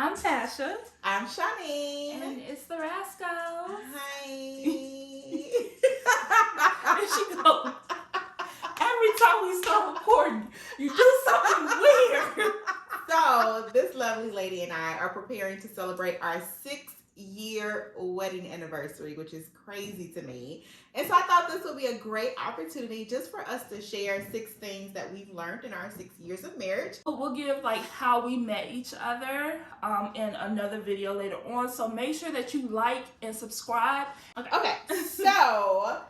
I'm Tasha. I'm Shani. And it's the Rascals. Hi. There she goes. Every time we start recording, you do something weird. So, this lovely lady and I are preparing to celebrate our 6-year wedding anniversary, which is crazy to me. And so I thought this would be a great opportunity just for us to share 6 things that we've learned in our 6 years of marriage. We'll give how we met each other in another video later on. So make sure that you like and subscribe. Okay. So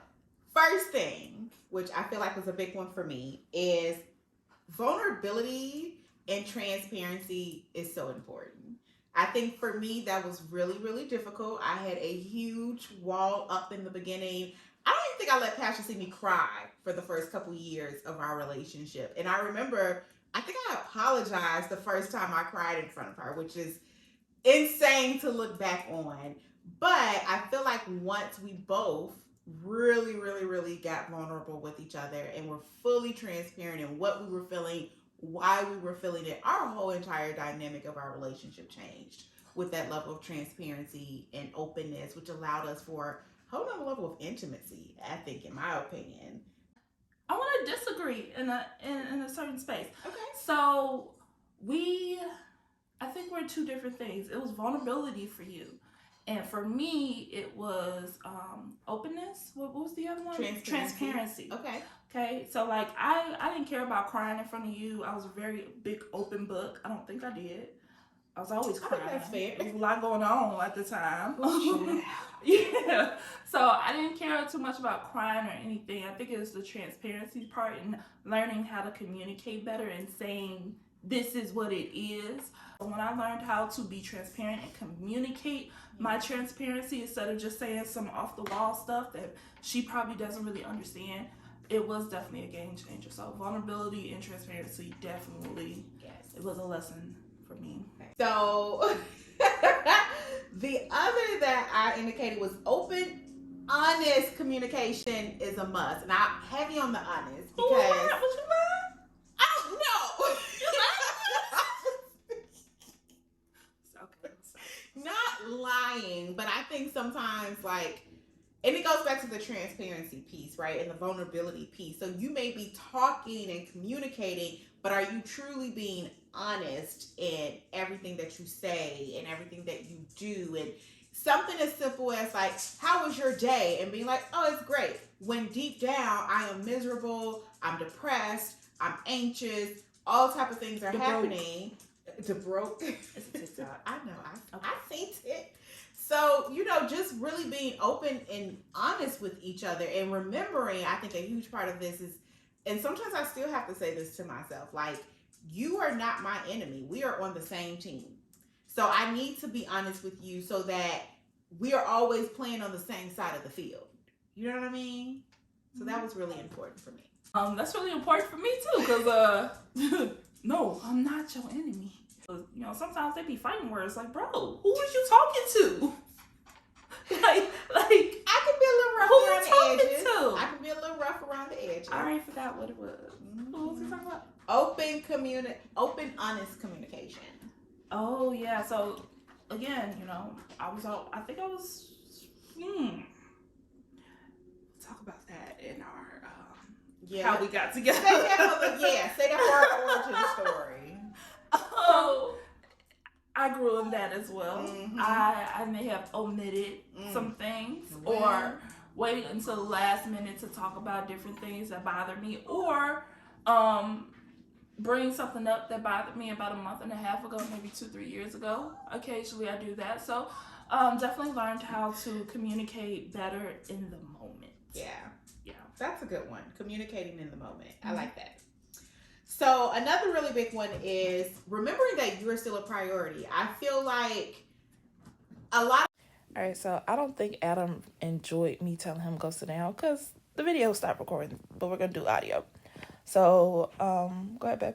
first thing, which I feel like was a big one for me, is vulnerability and transparency is so important. I think for me, that was really, really difficult. I had a huge wall up in the beginning. I don't even think I let Pasha see me cry for the first couple years of our relationship. And I remember, I think I apologized the first time I cried in front of her, which is insane to look back on. But I feel like once we both really, really, really got vulnerable with each other and were fully transparent in what we were feeling, why we were feeling it, our whole entire dynamic of our relationship changed with that level of transparency and openness, which allowed us for a whole nother level of intimacy, I think, in my opinion. I want to disagree in a certain space. Okay. So I think we're two different things. It was vulnerability for you. And for me, it was openness. What was the other one? Transparency. Okay. So I didn't care about crying in front of you. I was a very big open book. I don't think I did. I was always crying. I think that's fair. There was a lot going on at the time. Yeah. So I didn't care too much about crying or anything. I think it was the transparency part and learning how to communicate better and saying this is what it is. When I learned how to be transparent and communicate my transparency instead of just saying some off the wall stuff that she probably doesn't really understand, it was definitely a game changer. So vulnerability and transparency definitely, yes, it was a lesson for me. So the other that I indicated was open, honest communication is a must. And I'm heavy on the honest because Was you lying? I don't know. Not lying, but I think sometimes and it goes back to the transparency piece, right? And the vulnerability piece. So you may be talking and communicating, but are you truly being honest in everything that you say and everything that you do? And something as simple as how was your day? And being like, oh, it's great. When deep down, I am miserable, I'm depressed, I'm anxious, all type of things are happening. Broke. It's a TikTok. I know. I seen it. So, just really being open and honest with each other and remembering, I think a huge part of this is, and sometimes I still have to say this to myself, you are not my enemy. We are on the same team. So I need to be honest with you so that we are always playing on the same side of the field. You know what I mean? So that was really important for me. That's really important for me too, because no, I'm not your enemy. Sometimes they be fighting words bro, who was you talking to? I can be a little rough around the edges. To? I can be a little rough around the edges. I already forgot what it was. Mm-hmm. What was he talking about? Open, honest communication. Oh yeah. So again, I think I was. Talk about that in our how we got together. Say that for our origin story. Oh, I grew in that as well. Mm-hmm. I may have omitted some things or waited until the last minute to talk about different things that bothered me, or bring something up that bothered me about a month and a half ago, maybe 2-3 years ago. Occasionally I do that. So definitely learned how to communicate better in the moment. Yeah. That's a good one. Communicating in the moment. I like that. So another really big one is remembering that you're still a priority. I feel like a lot. All right, so I don't think Adam enjoyed me telling him go sit down because the video stopped recording, but we're going to do audio. So go ahead, babe.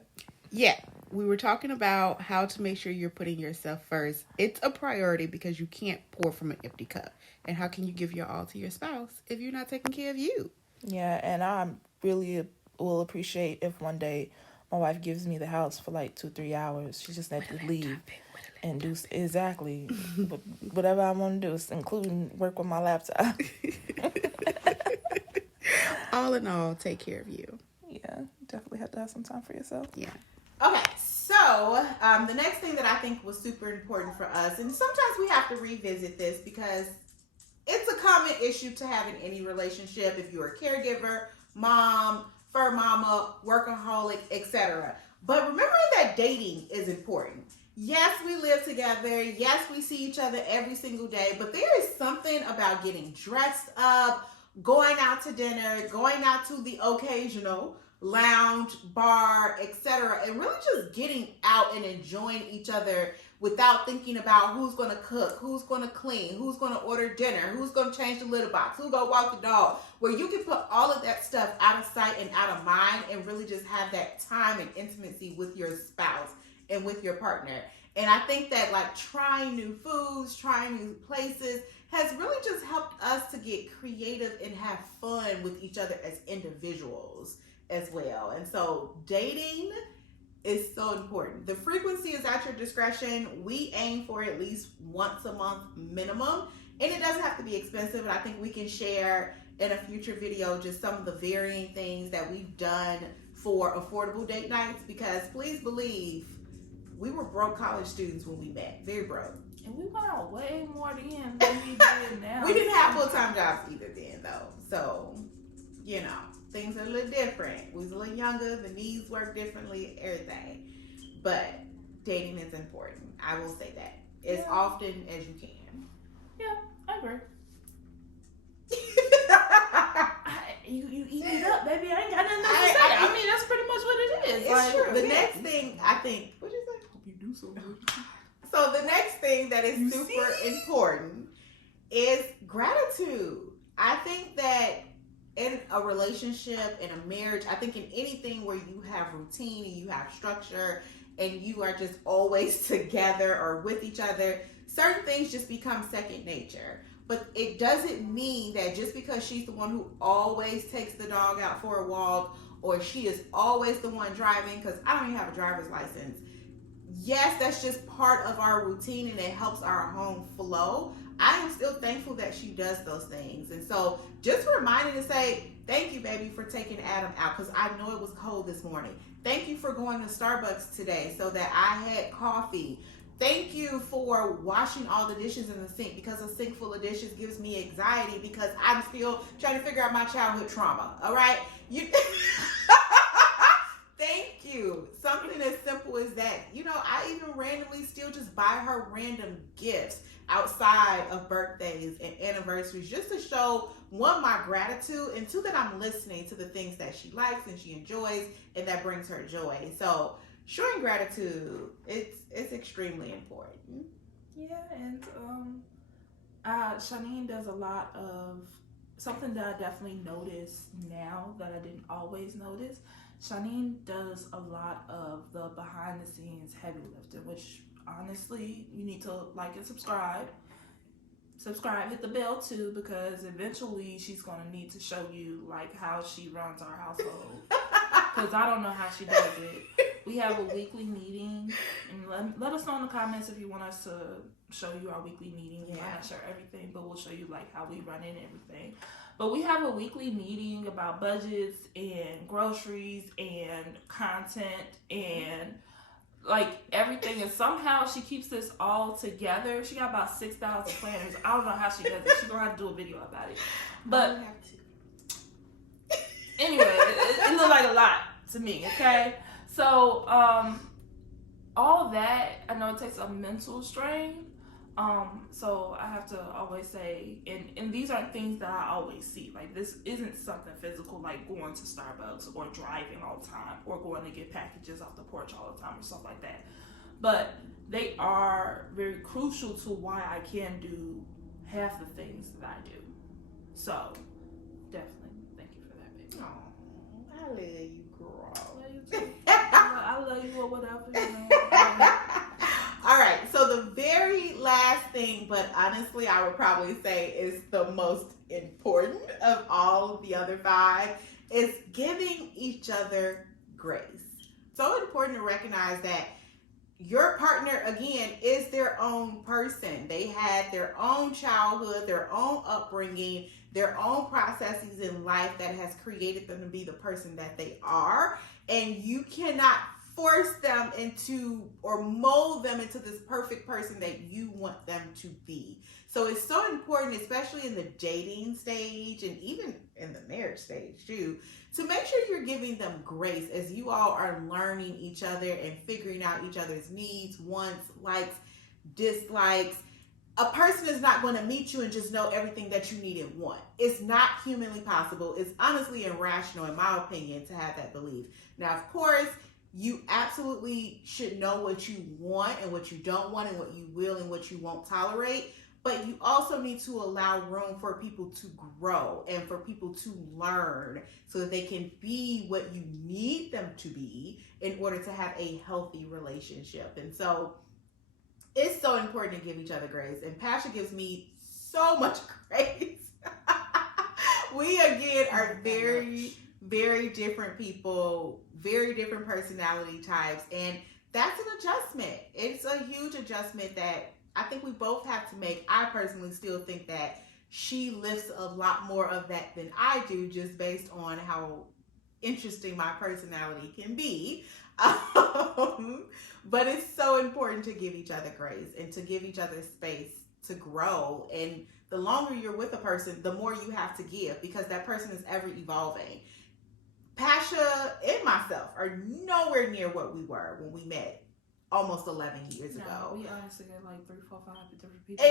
Yeah, we were talking about how to make sure you're putting yourself first. It's a priority because you can't pour from an empty cup. And how can you give your all to your spouse if you're not taking care of you? Yeah, and I really will appreciate if one day my wife gives me the house for 2-3 hours. She just had to leave. and do exactly whatever I want to do, including work with my laptop. All in all, take care of you. Yeah, definitely have to have some time for yourself. Yeah. Okay, so the next thing that I think was super important for us, and sometimes we have to revisit this because it's a common issue to have in any relationship. If you're a caregiver, mom, fur mama, workaholic, etc. But remembering that dating is important. Yes, we live together. Yes, we see each other every single day. But there is something about getting dressed up, going out to dinner, going out to the occasional lounge, bar, etc. and really just getting out and enjoying each other without thinking about who's going to cook, who's going to clean, who's going to order dinner, who's going to change the litter box, who's going to walk the dog, where you can put all of that stuff out of sight and out of mind and really just have that time and intimacy with your spouse and with your partner. And I think that like trying new foods, trying new places has really just helped us to get creative and have fun with each other as individuals as well. And so dating is so important. The frequency is at your discretion. We aim for at least once a month minimum, and it doesn't have to be expensive. And I think we can share in a future video just some of the varying things that we've done for affordable date nights, because please believe we were broke college students when we met, very broke. And we went out way more then than we did now. We didn't have full-time jobs either then though. So, you know, things are a little different. We was a little younger, the needs work differently, everything. But dating is important. I will say that. As often as you can. Yeah, I agree. You eat it up, baby. I ain't got nothing else to say. I mean, that's pretty much what it is. It's like, true. The next thing, I think, what'd you say? Hope you do so good. So the next thing that is super important is gratitude. I think that in a relationship, in a marriage, I think in anything where you have routine and you have structure and you are just always together or with each other, certain things just become second nature. But it doesn't mean that just because she's the one who always takes the dog out for a walk, or she is always the one driving, because I don't even have a driver's license. Yes, that's just part of our routine and it helps our home flow. I am still thankful that she does those things. And so just reminding to say, thank you, baby, for taking Adam out, because I know it was cold this morning. Thank you for going to Starbucks today so that I had coffee. Thank you for washing all the dishes in the sink, because a sink full of dishes gives me anxiety because I'm still trying to figure out my childhood trauma. All right? Thank you. Something as simple as that. You know, I even randomly still just buy her random gifts outside of birthdays and anniversaries just to show, one, my gratitude, and two, that I'm listening to the things that she likes and she enjoys and that brings her joy. So showing gratitude, it's extremely important. Yeah, and Shanine does a lot of something that I definitely notice now that I didn't always notice. Shanine does a lot of the behind the scenes heavy lifting, which honestly you need to like and subscribe, hit the bell too, because eventually she's going to need to show you like how she runs our household, because I don't know how she does it. We have a weekly meeting, and let us know in the comments if you want us to show you our weekly meeting. We might not share everything, but we'll show you like how we run it and everything. But we have a weekly meeting about budgets and groceries and content and like everything. And somehow she keeps this all together. She got about 6,000 planners. I don't know how she does it. She's gonna have to do a video about it. But anyway, it looked like a lot to me. Okay, so all that, I know it takes a mental strain. So I have to always say, and these aren't things that I always see. Like, this isn't something physical, like going to Starbucks or driving all the time or going to get packages off the porch all the time or stuff like that. But they are very crucial to why I can do half the things that I do. So definitely thank you for that, baby. Oh, I love you, girl. I love you too. I love you or whatever, you know. All right, so the very last thing, but honestly I would probably say is the most important of all of the other 5, is giving each other grace. So important to recognize that your partner, again, is their own person. They had their own childhood, their own upbringing, their own processes in life that has created them to be the person that they are. And you cannot force them into or mold them into this perfect person that you want them to be. So it's so important, especially in the dating stage and even in the marriage stage too, to make sure you're giving them grace as you all are learning each other and figuring out each other's needs, wants, likes, dislikes. A person is not going to meet you and just know everything that you need and want. It's not humanly possible. It's honestly irrational, in my opinion, to have that belief. Now, of course, you absolutely should know what you want and what you don't want and what you will and what you won't tolerate. But you also need to allow room for people to grow and for people to learn so that they can be what you need them to be in order to have a healthy relationship. And so it's so important to give each other grace. And Pasha gives me so much grace. We, again, are very, very different people, very different personality types. And that's an adjustment. It's a huge adjustment that I think we both have to make. I personally still think that she lifts a lot more of that than I do, just based on how interesting my personality can be. But it's so important to give each other grace and to give each other space to grow. And the longer you're with a person, the more you have to give, because that person is ever evolving. Pasha and myself are nowhere near what we were when we met almost 11 years ago. We honestly got like 3, 4, 5 different people.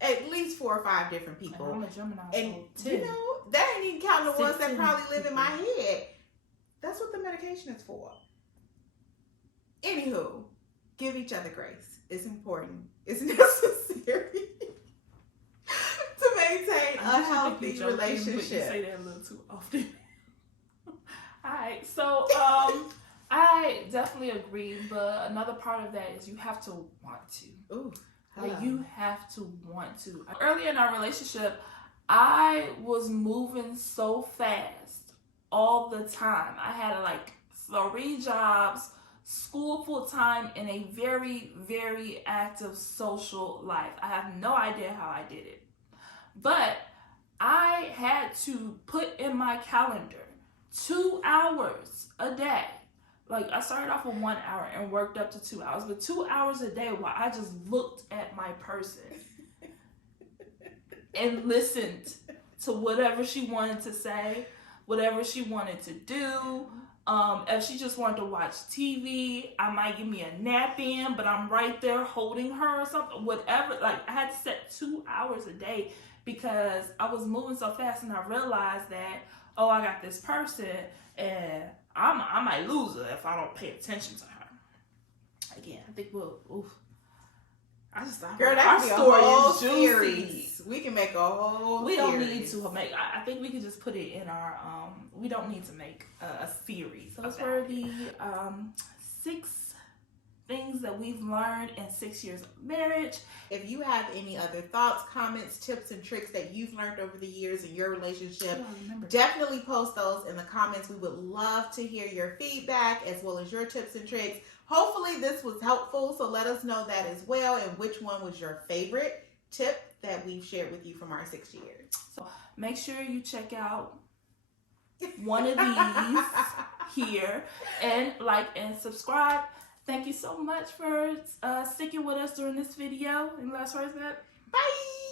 At least 4 or 5 different people. And I'm a Gemini, and so 10. You know, that ain't even counting the ones that 16 probably live in my people. head. That's what the medication is for. Anywho, give each other grace. It's important. It's necessary to maintain a healthy relationship. But you say that a little too often. Alright, so I definitely agree, but another part of that is you have to want to. Ooh, like you have to want to. Earlier in our relationship, I was moving so fast all the time. I had like 3 jobs, school full time, and a very, very active social life. I have no idea how I did it. But I had to put in my calendar 2 hours a day. Like, I started off with 1 hour and worked up to 2 hours, but 2 hours a day while I just looked at my person and listened to whatever she wanted to say, whatever she wanted to do. If she just wanted to watch TV, I might give me a nap in, but I'm right there holding her or something, whatever. Like, I had to set 2 hours a day because I was moving so fast, and I realized that, oh, I got this person, and I might lose her if I don't pay attention to her. Again, I think I just thought, girl, that our could be a story whole is juicy. series. We can make a whole We don't series. need to make. I think we can just put it in our. We don't need to make a series. Those were the 6 things that we've learned in 6 years of marriage. If you have any other thoughts, comments, tips, and tricks that you've learned over the years in your relationship, definitely post those in the comments. We would love to hear your feedback as well as your tips and tricks. Hopefully this was helpful, so let us know that as well, and which one was your favorite tip that we've shared with you from our 6 years. So make sure you check out one of these here and like and subscribe. Thank you so much for sticking with us during this video. Any last words, Matt? Bye!